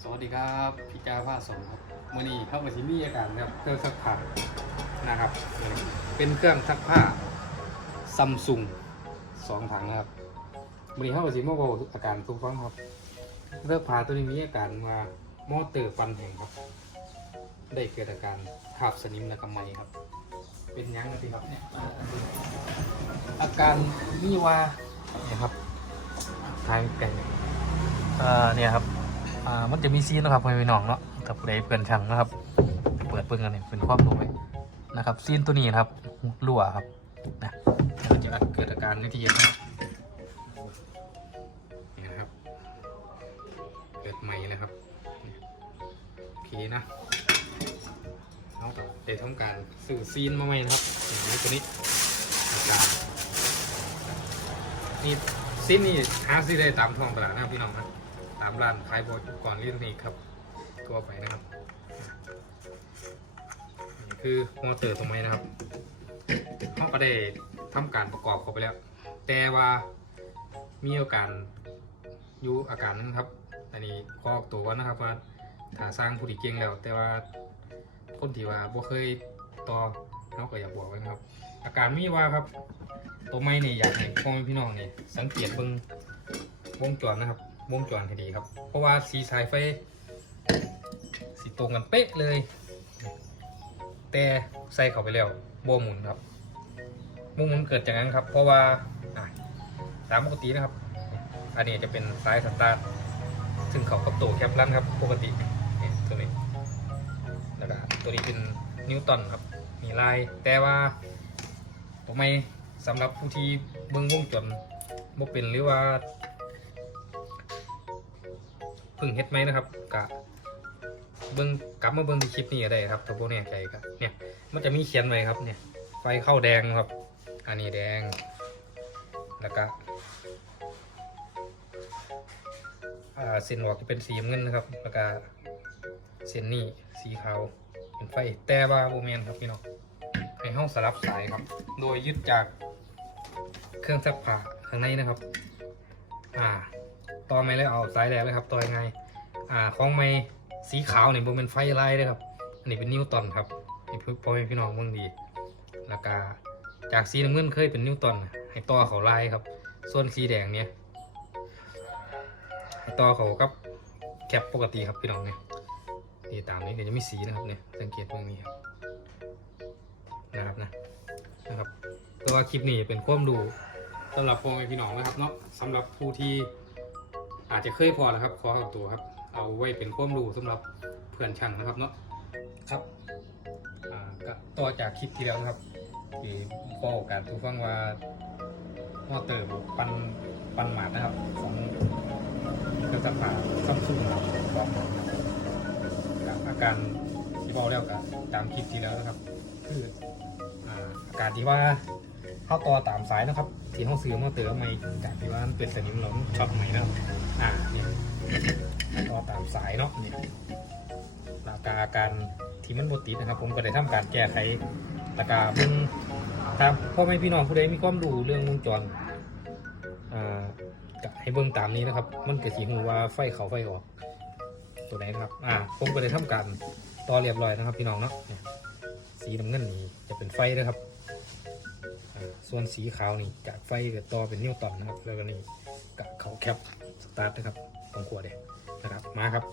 สวัสดีครับพี่จ้าผ้าสมครับมื่อนี้เข้ามาที่นี่อาการครับเครื่องซักผ้านะครับ เป็นเครื่องซักผ้าซัมซุงสองถังครับมื่อนี้เข้ามาที่มาบอกอาการทุกฟังครับเลือกผ้าตัวนี้มีอาการว่ามอเตอร์ฟันแห้งครับ ได้เกิดอาการขาบสนิมและกำไมครับ เป็นยังไงครับเนี่ยอาการนี่ว่าเนี่ยครับทายไก่เนี่ยครับ อ่ามันจะมีซีนนะครับพี่น้องเนาะถ้าผู้ใดเปิดช่างนะครับ เปิดเบิ่งกันเนี่ยเป็นความรู้ไว้นะครับซีนตัวนี้นะครับรั่วครับนะมันจะเกิดอาการนิทีนะครับนี่นะครับเกิดใหม่เลยครับโอเคนะเอาต่อเดี๋ยวทำการสื่อซีนมาใหม่นะครับนี้ตัวนี้อาการนี่ซีนนี่หาซื้อได้ตามท้องตลาดนะครับพี่น้องนะ ตามร้านขายบก่อนเรียนนี่ครับทั่วไปนะครับนี่คือมอเตอร์ตัวใหม่นะครับเขาก็ได้ทำการประกอบเข้าไปแล้ว แต่ว่ามีอาการอยู่อาการนึงครับ อันนี้ขอออกตัวนะครับว่าถ้าสร้างผู้ที่เก่งแล้ว แต่ว่าคนที่ว่าบ่เคยต่อเขาก็อยากบอกไว้นะครับ อาการมีว่าครับ ตัวไม้นี่อยากให้พ่อพี่น้องนี่สังเกตเบิ่งวงจรนะครับ วงจรให้ดีครับ เพราะว่าสีสายไฟสีตรงกันเป๊ะเลย แต่ใส่เข้าไปแล้วบ่หมุนครับบ่หมุนเกิดจากนั้นครับ เพราะว่าตามปกตินะครับ อันนี้จะเป็นสายสตาร์ทซึ่งเขากับตัวแคปลันครับ ปกติตัวนี้แล้วก็ตัวนี้เป็นนิวตันครับ มีลาย แต่ว่าตัวไม่สำหรับผู้ที่เบิ้งวงจรบ่เป็นหรือว่า พิ่งเฮ็ดไหมนะครับกะเบิ้งกลับมาเบิ้งดีคลิปนี้ก็ได้ครับถ้าพวกแน่ใจครับเนี่ยมันจะมีเขียนไว้ครับเนี่ย ไฟเข้าแดงครับ อันนี้แดง แล้วก็อ่าเส้นออกจะเป็นสีเงินนะครับ แล้วก็เส้นนี้สีขาวเป็นไฟแต่ว่าโบแมนครับพี่น้องให้ห้องสลับสายครับ โดยยึดจากเครื่องซักผ้าข้างในนะครับ อ่า ต่อไม่แล้วเอาสายแรกเลยครับต่อยังไงอ่าของไม่สีขาวเนี่ยโบเป็นไฟลายเลยครับ อันนี้เป็นนิวตันครับให้พ่อแม่พี่น้องเมืองดี แล้วก็จากสีน้ำเงินเคยเป็นนิวตันให้ต่อเขาลายครับ ส่วนสีแดงเนี่ยให้ต่อเขากับแคปปกติครับพี่น้องเนี่ยนี่ตามนี้เดี๋ยวจะมีสีนะครับเนี่ยสังเกตตรงนี้ครับนะครับนะนะครับเพราะว่าคลิปนี้เป็นความรู้สำหรับพ่อแม่พี่น้องนะครับเนาะสำหรับผู้ที่ อาจจะเคยพอแล้วครับขอเอาตัวครับ เอาไว้เป็นความรู้สำหรับเพื่อนช่างนะครับเนาะครับก็ต่อจากคลิปที่แล้วนะครับที่พ่อโอกาสทุกฟังว่ามอเตอร์ปันปันหมาดนะครับ ของเครื่องซักผ้าซัมซุงครับบอกครับอาการที่บอกแล้วกับตามคลิปที่แล้วนะครับ คืออาการที่ว่า เข้าต่อตามสายนะครับ ที่ห้องซื้อมอเตอร์ใหม่จากที่ว่าเป็นสนิมหลงช็อตใหม่นะอ่าเนี่ยต่อตามสายเนาะนี่แล้วก็อาการที่มันบดติดนะครับ ผมก็ได้ทำการแก้ไขแล้วก็เบิ่งถ้าพ่อแม่พี่น้องผู้ใดมีความรู้เรื่องวงจรอ่าให้เบิ่งตามนี้นะครับ มันเก็สิฮู้ว่าไฟเขาไฟออก ตัวไหนนะครับ อ่า ผมก็ได้ทำการต่อเรียบร้อยนะครับ พี่น้องเนาะเนี่ยสีน้ำเงินนี่จะเป็นไฟนะครับ ส่วนสีขาวนี่จากไฟก็ต่อเป็นนิ้วตันนะครับ แล้วก็นี่กะเขาแคปสตาร์ทนะครับของขวดเด็นะครับ มาครับ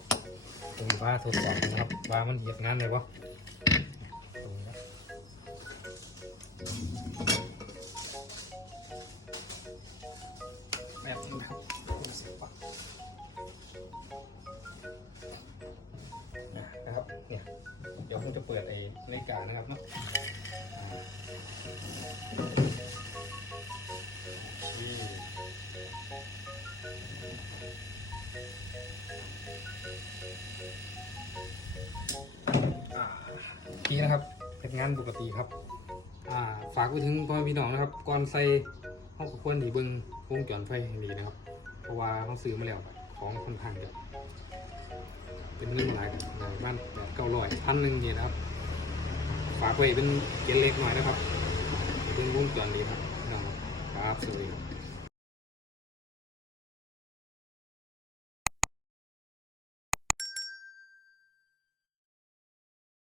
ผมว่าทดสอบนะครับว่ามันเหยียบงานเลยวะ จะเปิดไอ้รายการนะครับเนาะอืมอ่านี่นะครับเป็นงานปกติครับ อ่า ฝากไปถึงพ่อพี่น้องนะครับ ก่อนใส่ห้องควรดีเบิ้งวงจรไฟให้ดีนะครับ เพราะว่าเขาซื้อมาแล้วของค่อนข้างจะ เป็นเงินหลายหลายบ้านแบบเก้าร้อยพันหนึ่งนี่นะครับ ฝากไว้เป็นเกล็ดเล็กหน่อยนะครับเป็นวงจรดีครับนะครับครับสวัสดีครับ